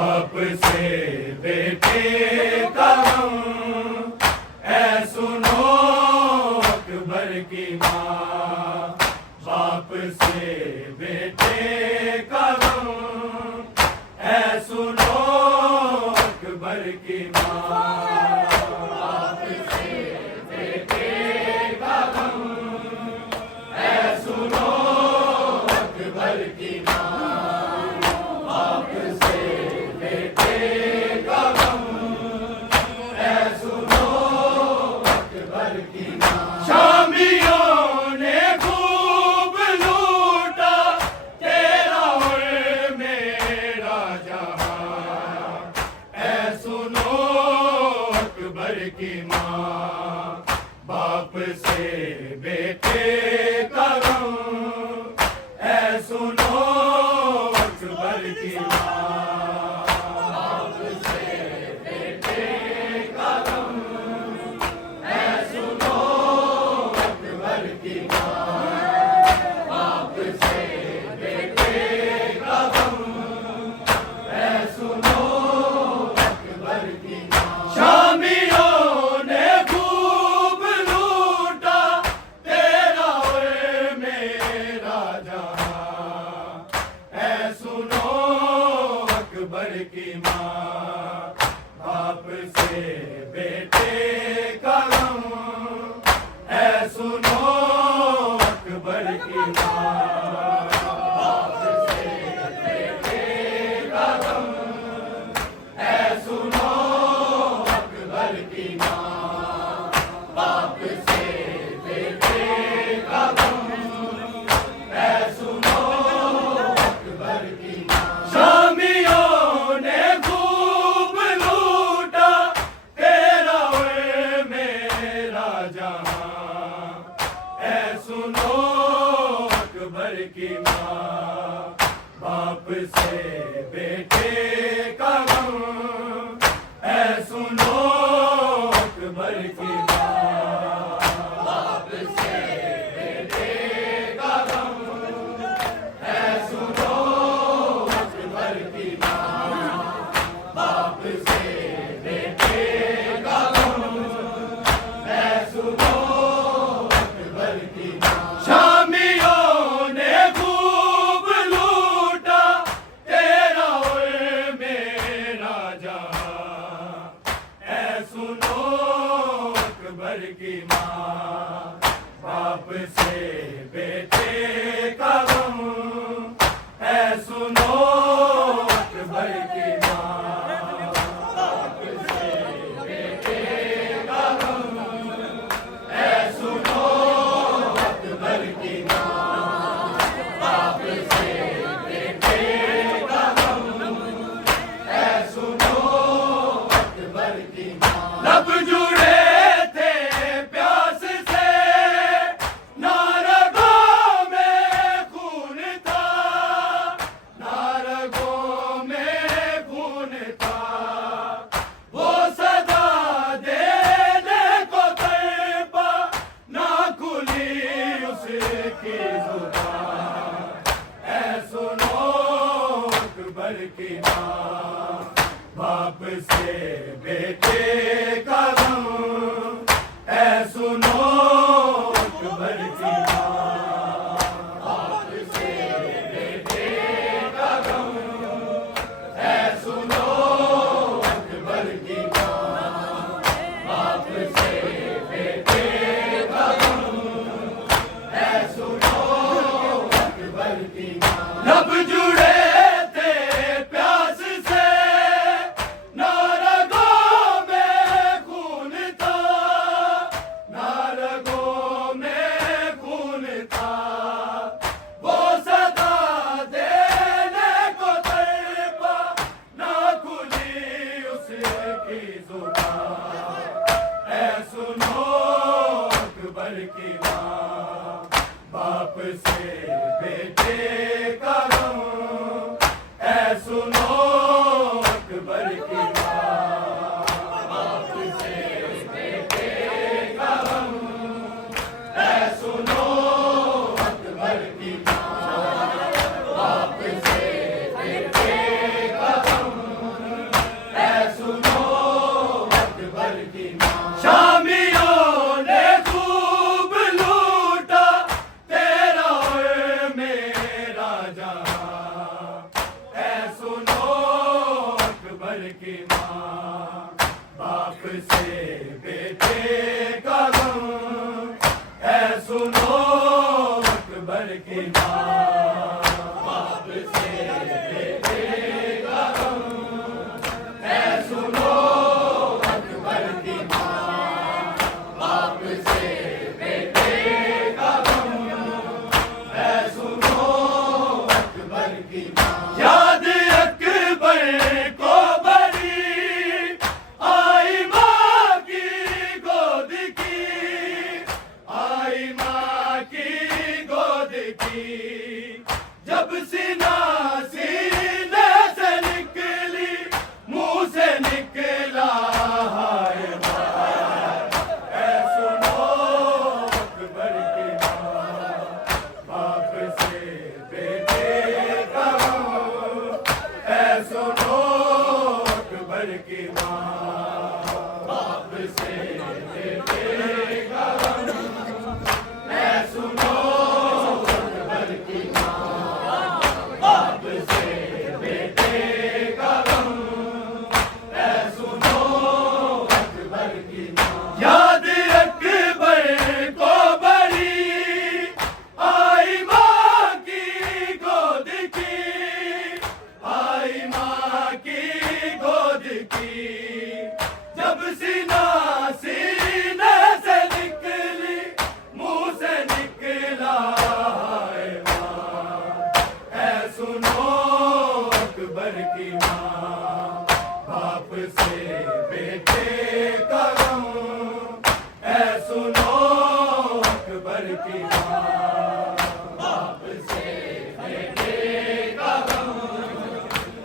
बाप से बेटे का गम, ऐ सुनो अकबर की माँ। बाप से बेटे का गम, ऐ सुनो अकबर की माँ। बाप से बेटे का गम, ऐ सुनो अकबर की माँ। बाप से बेटे का गम, ऐ सुनो अकबर की माँ। शामियों ने खूब लूटा तेरा और मेरा जहां, ऐ सुनो अकबर की माँ। बाप से बेटे का गम, ऐ सुनो अकबर की माँ। बाप से बेटे का गम, ऐ सुनो अकबर की माँ। बाप से बेटे का गम, ऐ सुनो अकबर की माँ। शामियों ने खूब लूटा तेरा और मेरा जहां, ऐ सुनो अकबर की माँ। बाप से बेटे का गम, ऐ सुनो अकबर की माँ। बाप से बेटे का गम, ऐ सुनो अकबर की माँ। बाप से बेटे का गम, ऐ सुनो अकबर की माँ। शामियों ने खूब लूटा तेरा और मेरा जहां, ऐ सुनो अकबर की माँ। बाप से बेटे का गम, ऐ सुनो अकबर की माँ। बाप से बेटे का गम, ऐ सुनो अकबर की माँ। बाप से बेटे का गम, ऐ सुनो अकबर की माँ। शामियों ने खूब लूटा तेरा और मेरा जहां, ऐ सुनो अकबर की माँ। बाप से बेटे का गम, ऐ सुनो अकबर की माँ। बाप से बेटे का गम, ऐ सुनो अकबर की माँ। बाप से बेटे का गम, ऐ सुनो अकबर की माँ। लब जुड़े थे प्यास से, ना रगों में खून था, ना रगों में खून था। वो सदा देने को तड़पा, ना खुली उसकी जुबान, ऐ सुनो अकबर की माँ। बाप से बेटे का गम, ऐ सुनो अकबर की माँ। बाप से बेटे का गम, ऐ सुनो अकबर की माँ। बाप से बेटे का गम, ऐ सुनो अकबर की माँ। लब जुड़े थे प्यास से, ना रगों में खून था, ना रगों में खून था। वो सदा देने को तड़पा, ना खुली उसकी जुबान, ऐ सुनो अकबर की माँ। बाप से बेटे का गम, जहां, ऐ सुनो अकबर की माँ। बाप से बेटे का गम, ऐ सुनो अकबर की माँ। बाप से बेटे का गम, ऐ सुनो अकबर की माँ। बाप से बेटे का गम, ऐ सुनो अकबर की माँ। याद अकबर को बड़ी आई माँ की गोद की, आई माँ की गोद की। जब सीना सीने से निकली, मुंह से निकला हाय हाय, ऐ सुनो अकबर की माँ। बाप से बेटे का गम, ऐ सुनो अकबर की माँ। बाप से बेटे का गम, ऐ सुनो अकबर की माँ। बाप से बेटे का गम, ऐ सुनो अकबर की माँ। याद अकबर को बड़ी आई माँ की गोद की, आई माँ की गोद की। जब सीना सीने से निकली, मुंह से निकला हाय माँ, ऐ सुनो अकबर की माँ। बाप से बेटे का गम, ऐ सुनो अकबर की माँ। बाप से बेटे का गम,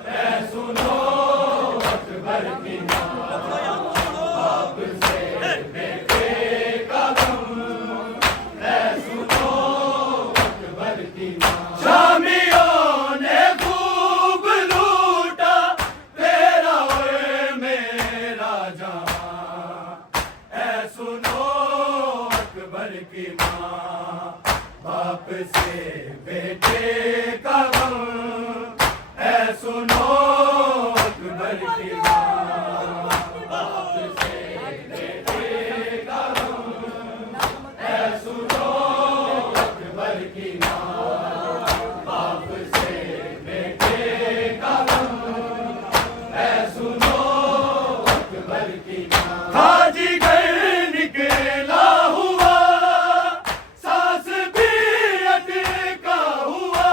ऐ सुनो अकबर की माँ। बाप से बेटे का गम, ऐ सुनो अकबर की माँ। शामियों ने खूब लूटा तेरा और मेरा जहां, ऐ सुनो अकबर की माँ। बाप से बेटे का गम, ऐ सुनो अकबर की माँ। बाप से बेटे का गम, ऐ सुनो अकबर की माँ। बाप से बेटे का गम, ऐ सुनो अकबर की माँ। हाजी घर निकला हुआ, सांस भी अटका हुआ,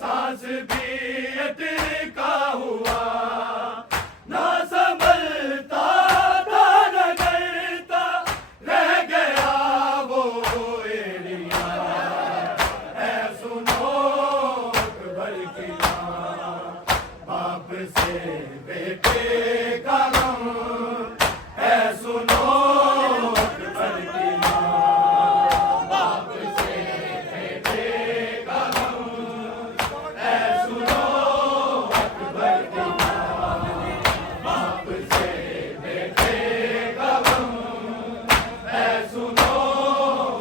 सांस भी अटका हुआ। ना संभलता था न डरता, रह गया वो एरिया, ऐ सुनो अकबर की माँ। बाप से बेटे का गम, ऐ सुनो अकबर की माँ। बाप से बेटे का गम, ऐ सुनो अकबर की माँ। बाप से बेटे का गम, ऐ सुनो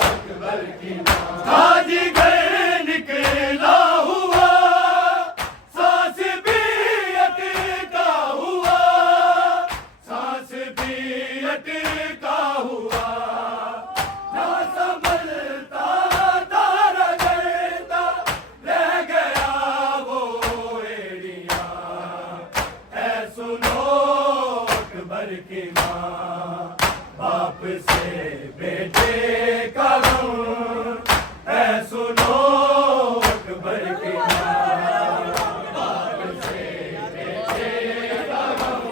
अकबर की माँ। हाजी घर निकला हुआ, सांस भी अटका हुआ, सांस भी अटका हुआ। ना संभलता था न डरता, रह गया वो एरिया, ऐ सुनो अकबर की माँ। बाप से बेटे का गम, ऐ सुनो अकबर की माँ। बाप से बेटे का गम,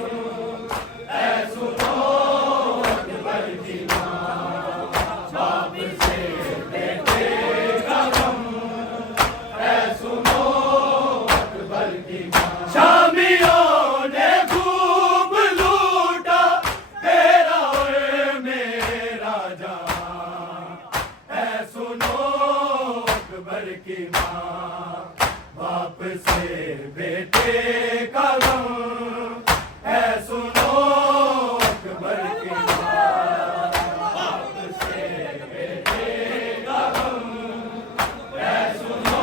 ऐ सुनो अकबर की माँ। बाप से बेटे का गम, ऐ सुनो अकबर की माँ। शामियों ने खूब लूटा तेरा और मेरा जहां, ऐ सुनो अकबर की माँ। बाप से बेटे का गम, ऐ सुनो अकबर की माँ। बाप से बेटे का गम, ऐ सुनो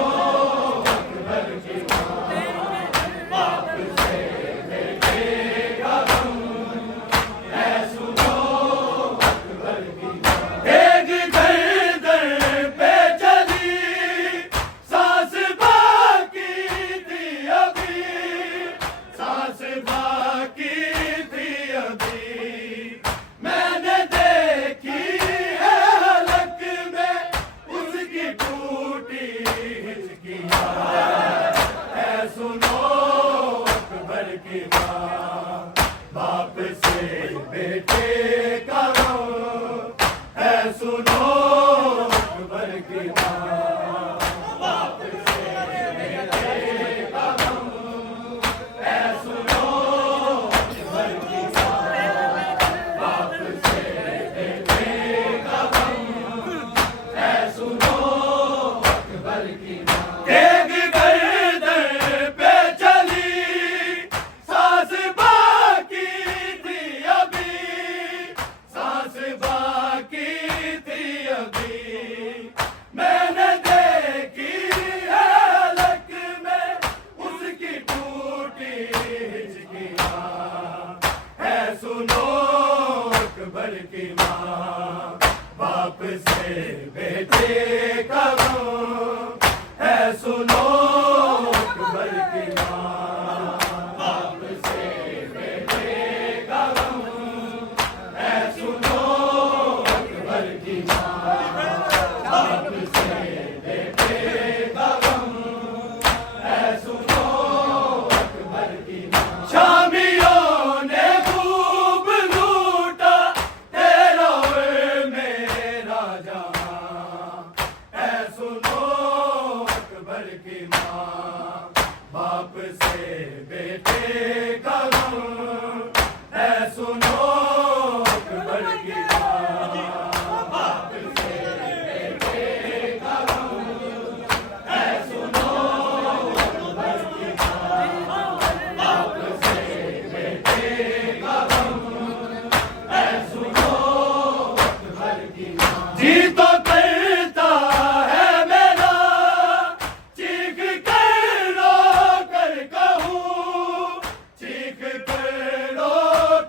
सुनो अकबर की माँ, बाप से बेटे का गम है सुनो अकबर की माँ, बाप से बेटे का गम है सुनो अकबर की माँ। शामियों ने खूब लूटा तेरा मेरा जहां है सुनो अकबर की माँ, बाप से बेटे का गम है सुनो अकबर की माँ, बाप से बेटे का गम है सुनो अकबर की माँ, बाप से बेटे का गम है सुनो अकबर की माँ। जी तो करता है मेरा चीख कर रो कर कहूँ, चीख कर रो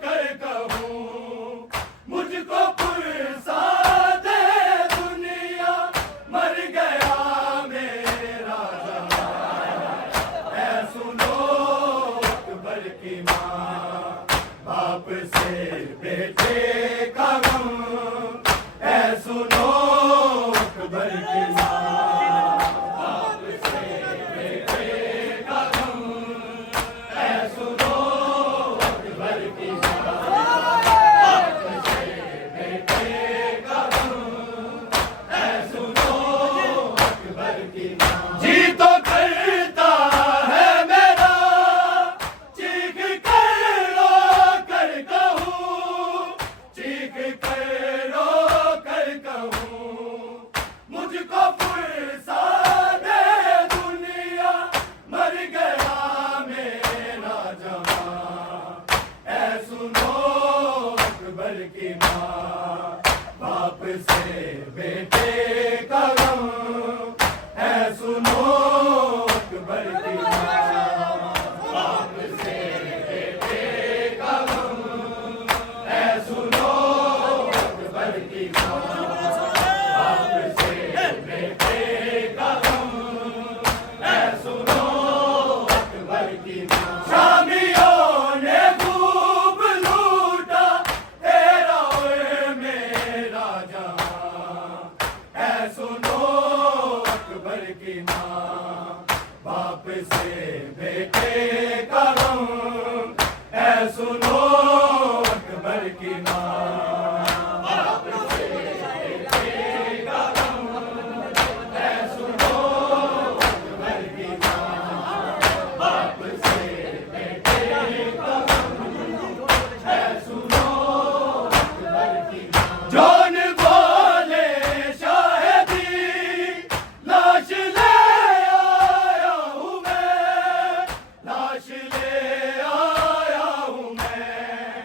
कर कहूँ, मुझको पुरसा दे दुनिया, मर गया मेरा जहां है सुनो अकबर की माँ, बाप से बेटे का गम है सुनो अकबर की माँ, बाप से बेटे का गम है सुनो अकबर की माँ, बाप से बेटे का गम है सुनो अकबर की माँ। जी तो करता है मेरा चीख कर रो कर कहूँ, चीख कर रो कर कहूँ, मुझको पुरसा दे दुनिया, मर गया मेरा जहां है सुनो अकबर की माँ, बाप से बेटे का गम है सुनो अकबर की माँ, बाप से बेटे का गम है सुनो अकबर की माँ, बाप से बेटे का गम है सुनो अकबर की माँ। शामियों ने खूब लूटा तेरा और मेरा जहां है सुनो अकबर की माँ, बाप से बेटे का गम है सुनो अकबर की माँ, बाप से बेटे का गम है सुनो अकबर की माँ, बाप से बेटे का गम है सुनो अकबर की माँ। जौन बोले शायदी लाश ले आया हूँ मैं, लाश ले आया हूँ मैं,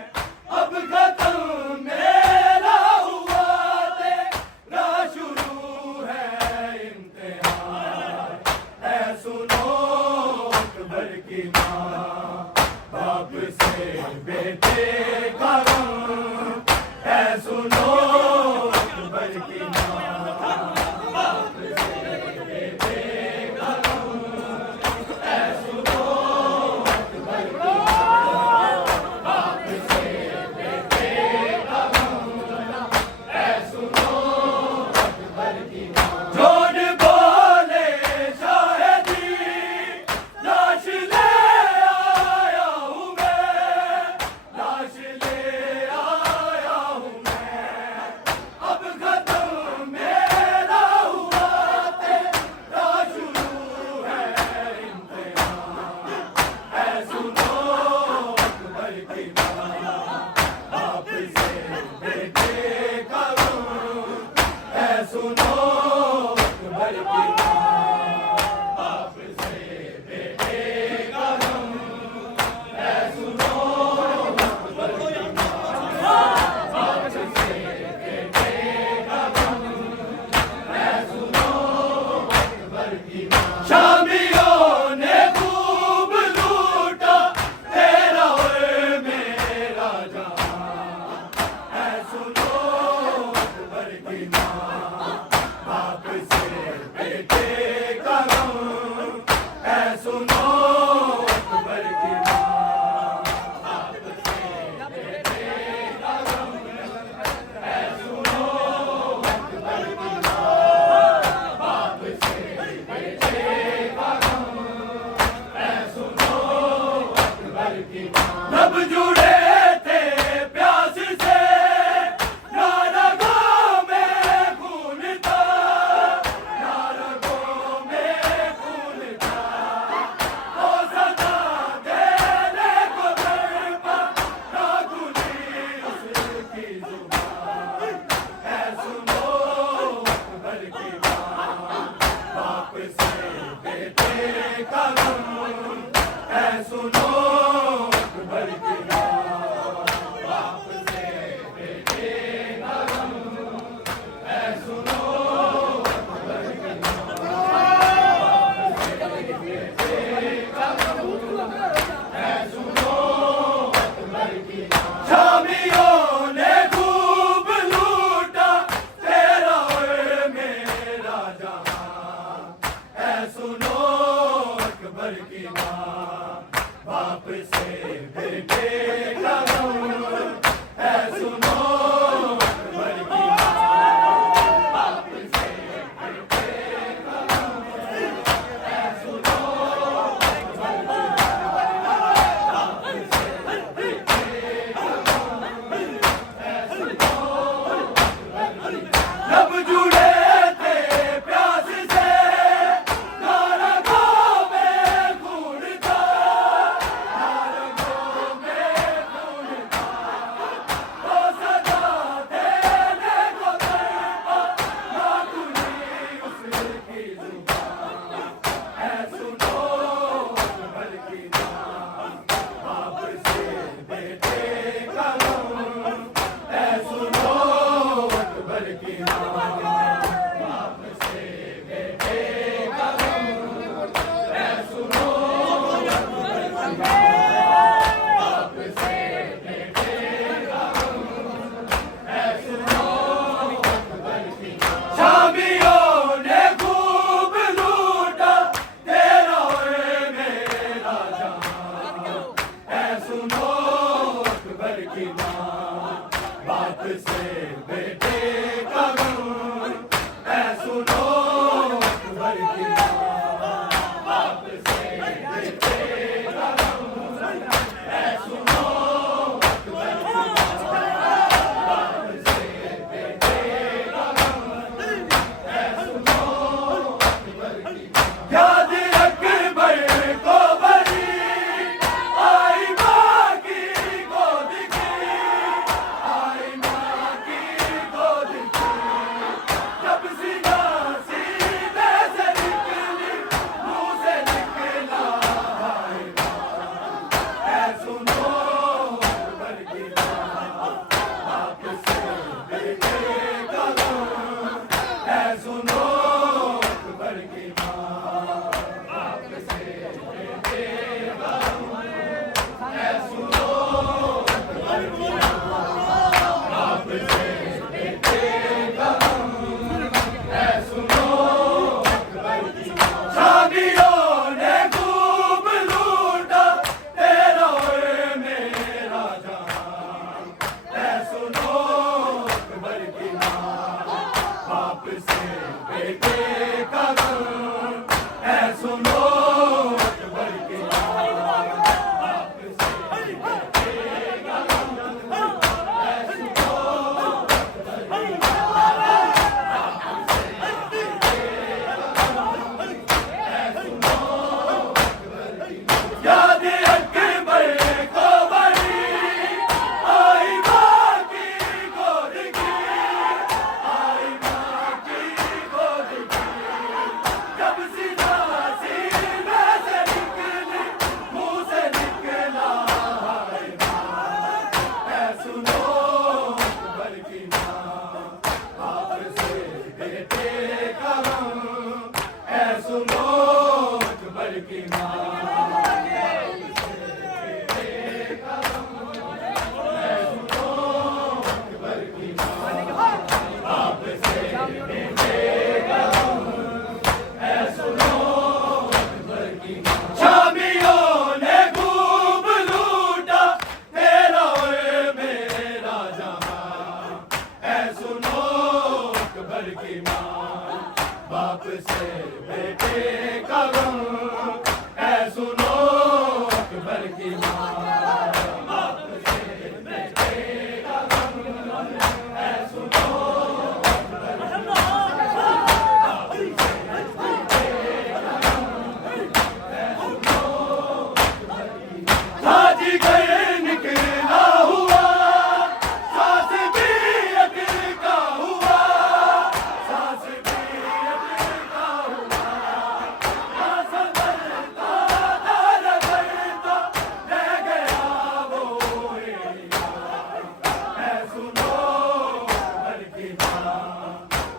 अब खत्म मेरा हुआ तेरा शुरू है इम्तिहान है सुनो अकबर की माँ, बाप से बेटे का गम है सुनो अकबर की माँ, बाप से बेटे का गम है सुनो अकबर की माँ, बाप से बेटे का गम है सुनो अकबर की माँ। जोड़ बोले शायदी लाश ले सुनो अकबर की लब जुड़े थे प्यास से ना रगों में खून था ना रगों में खून था वो सदा देने को तड़पा ना खुली उसकी जुबान है सुनो अकबर की बाप से बेटे का गम है सुनो अकबर की बाप से बेटे का गम है सुनो अकबर की बाप से बेटे का गम है सुनो अकबर की शामियों ने खूब लूटा तेरा और मेरा जहां है सुनो अकबर की बाप से बेटे का गम है सुनो अकबर की बाप से बेटे का गम है सुनो अकबर की बाप से बेटे का गम है सुनो अकबर की लब जुड़े थे प्यास से ना रगों में खून था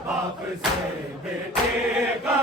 बाप से बेटे का